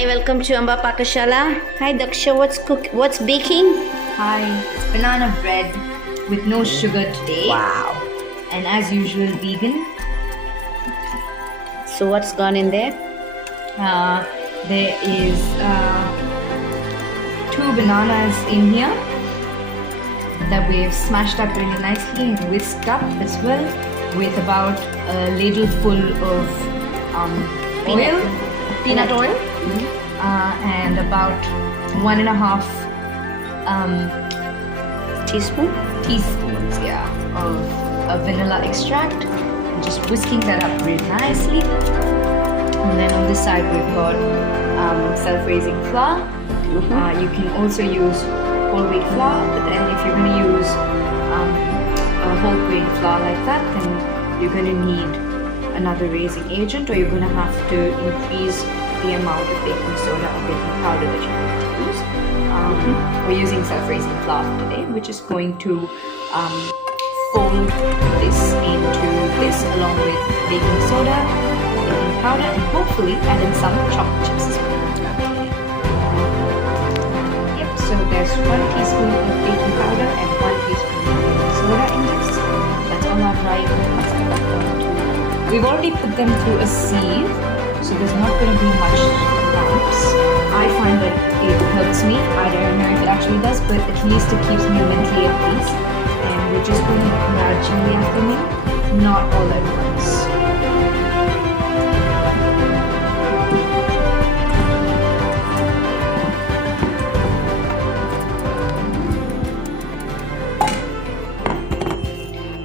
Hi, welcome to Amba Pakashala. Hi Daksha, what's baking? Hi, it's banana bread with no sugar today. Wow. And as usual, vegan. So what's gone in there? There is 2 bananas in here that we've smashed up really nicely and whisked up as well, with about a ladle full of peanut oil, and about 1.5 teaspoons of vanilla extract. And just whisking that up really nicely. And then on this side we've got self-raising flour. You can also use whole wheat flour, but then if you're going to use a whole grain flour like that, then you're going to need another raising agent, or you're going to have to increase the amount of baking soda or baking powder that you're going to use. We're using self-raising flour today, which is going to fold this into this along with baking soda, baking powder, and hopefully add in some chocolate chips as well. Yep, so there's 1 teaspoon of baking powder and 1 teaspoon of baking soda in this. That's all our dry ingredients that we're going to. We've already put them through a sieve, so there's not going to be much lumps. I find that it helps me. I don't know if it actually does, but at least it keeps me mentally at peace. And we're just going to gradually add them in, not all at once.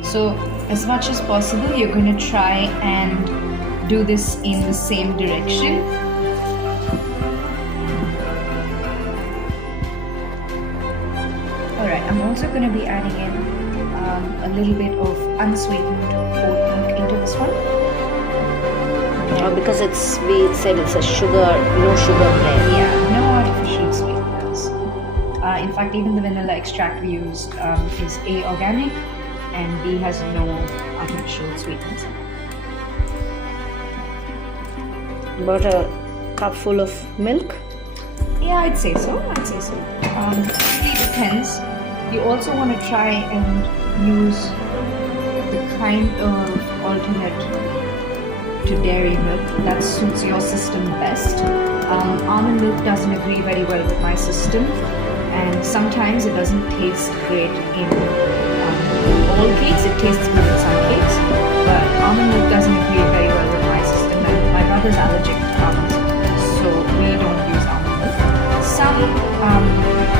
So as much as possible, you're going to try and do this in the same direction. Alright, I'm also going to be adding in a little bit of unsweetened oat milk into this one. Because we said it's a no sugar bread. Yeah, no artificial sweeteners. In fact, even the vanilla extract we used is A, organic, and B, has no artificial sweeteners. About a cup full of milk? Yeah, I'd say so. It depends. You also want to try and use the kind of alternate to dairy milk that suits your system best. Almond milk doesn't agree very well with my system, and sometimes it doesn't taste great in all cakes. It tastes good in some cakes, but almond milk doesn't agree very well with my system, and my brother's allergic to almonds, so we don't use almond milk.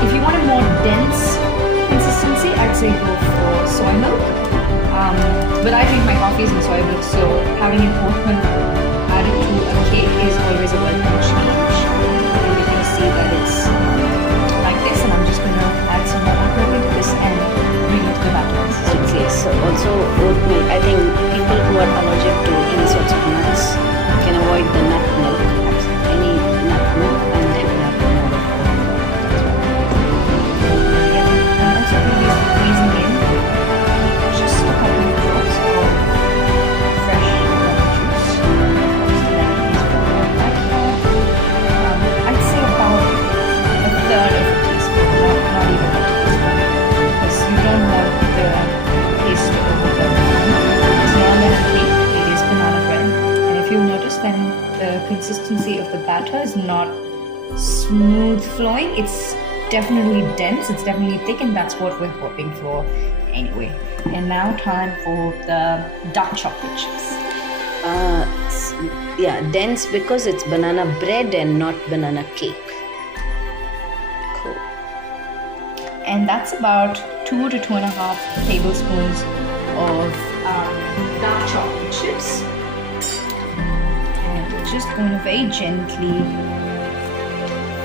If you want a more dense consistency, I'd say go for soy milk. But I drink my coffees in soy milk, so having it added to a cake is always a welcome change. And you can see that it's like this, and I'm just going to add some more milk into this and bring it to the batter consistency. Okay, so also oat milk. I think people who are allergic to any sorts of nuts can avoid the nut milk. Any nut milk, and they will have to know. Yeah, I'm also going to be squeezing in just a couple of drops of fresh lemon juice. I'd say about a third of a teaspoon, not even a teaspoon, because you don't want the taste to overwhelm. It's not banana cake, it is banana bread. And if you notice, then the consistency of the batter is not smooth flowing. It's definitely dense, it's definitely thick, and that's what we're hoping for anyway. And now time for the dark chocolate chips. Yeah, dense because it's banana bread and not banana cake. Cool. And that's about 2 to 2.5 tablespoons of dark chocolate chips. And we're just going to very gently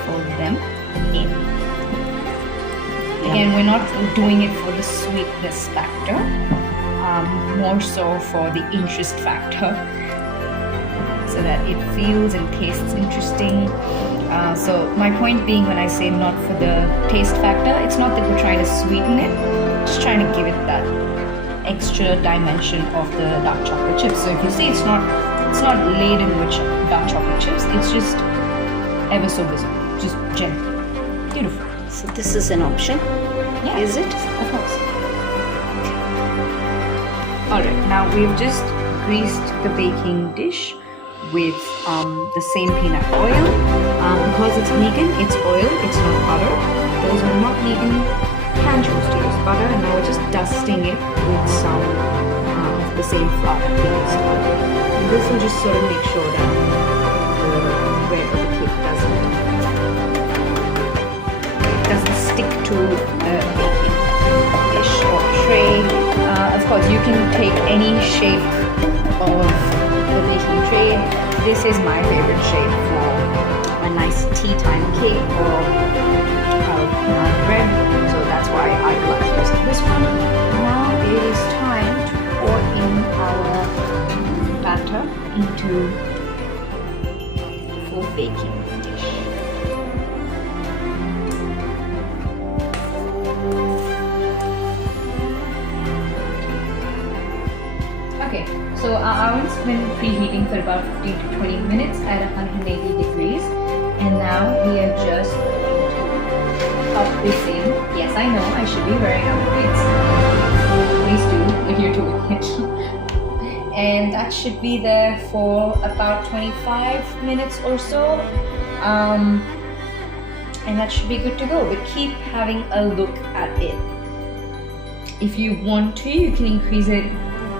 fold them in. Again, we're not doing it for the sweetness factor, more so for the interest factor, so that it feels and tastes interesting. So my point being, when I say not for the taste factor, it's not that we're trying to sweeten it, just trying to give it that extra dimension of the dark chocolate chips. So if you see, it's not laden with dark chocolate chips, it's just ever so visible, just gently. Beautiful. So this is an option, Yeah, is it? of course. Alright, now we've just greased the baking dish with the same peanut oil. Because it's vegan, it's oil, it's not butter. Those are not vegan, can choose to use butter, and now we're just dusting it with some of the same flour that we used earlier. And this will just sort of make sure that the bread or the cake doesn't stick to a baking dish or tray. Of course, you can take any shape of the baking tray. This is my favorite shape for a nice tea time cake or bread, so that's why I like using this one. Now it is time to pour in our batter into for baking dish. Okay, so our oven's been preheating for about 15 to 20 minutes at 180 degrees, and now we are just pop this in. Yes, I know I should be wearing upgrades. Please do if you're doing it. And that should be there for about 25 minutes or so. And that should be good to go. But keep having a look at it. If you want to, you can increase it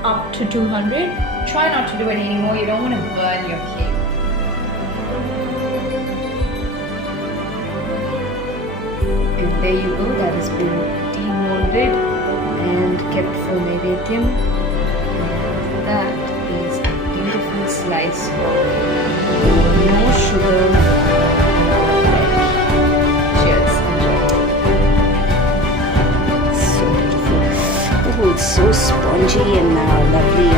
up to 200. Try not to do it anymore. You don't want to burn your cake. And there you go, that has been demolded and kept for nayvedyam. And that is a beautiful slice of no sugar bread. Cheers. So beautiful. Oh, it's so spongy and lovely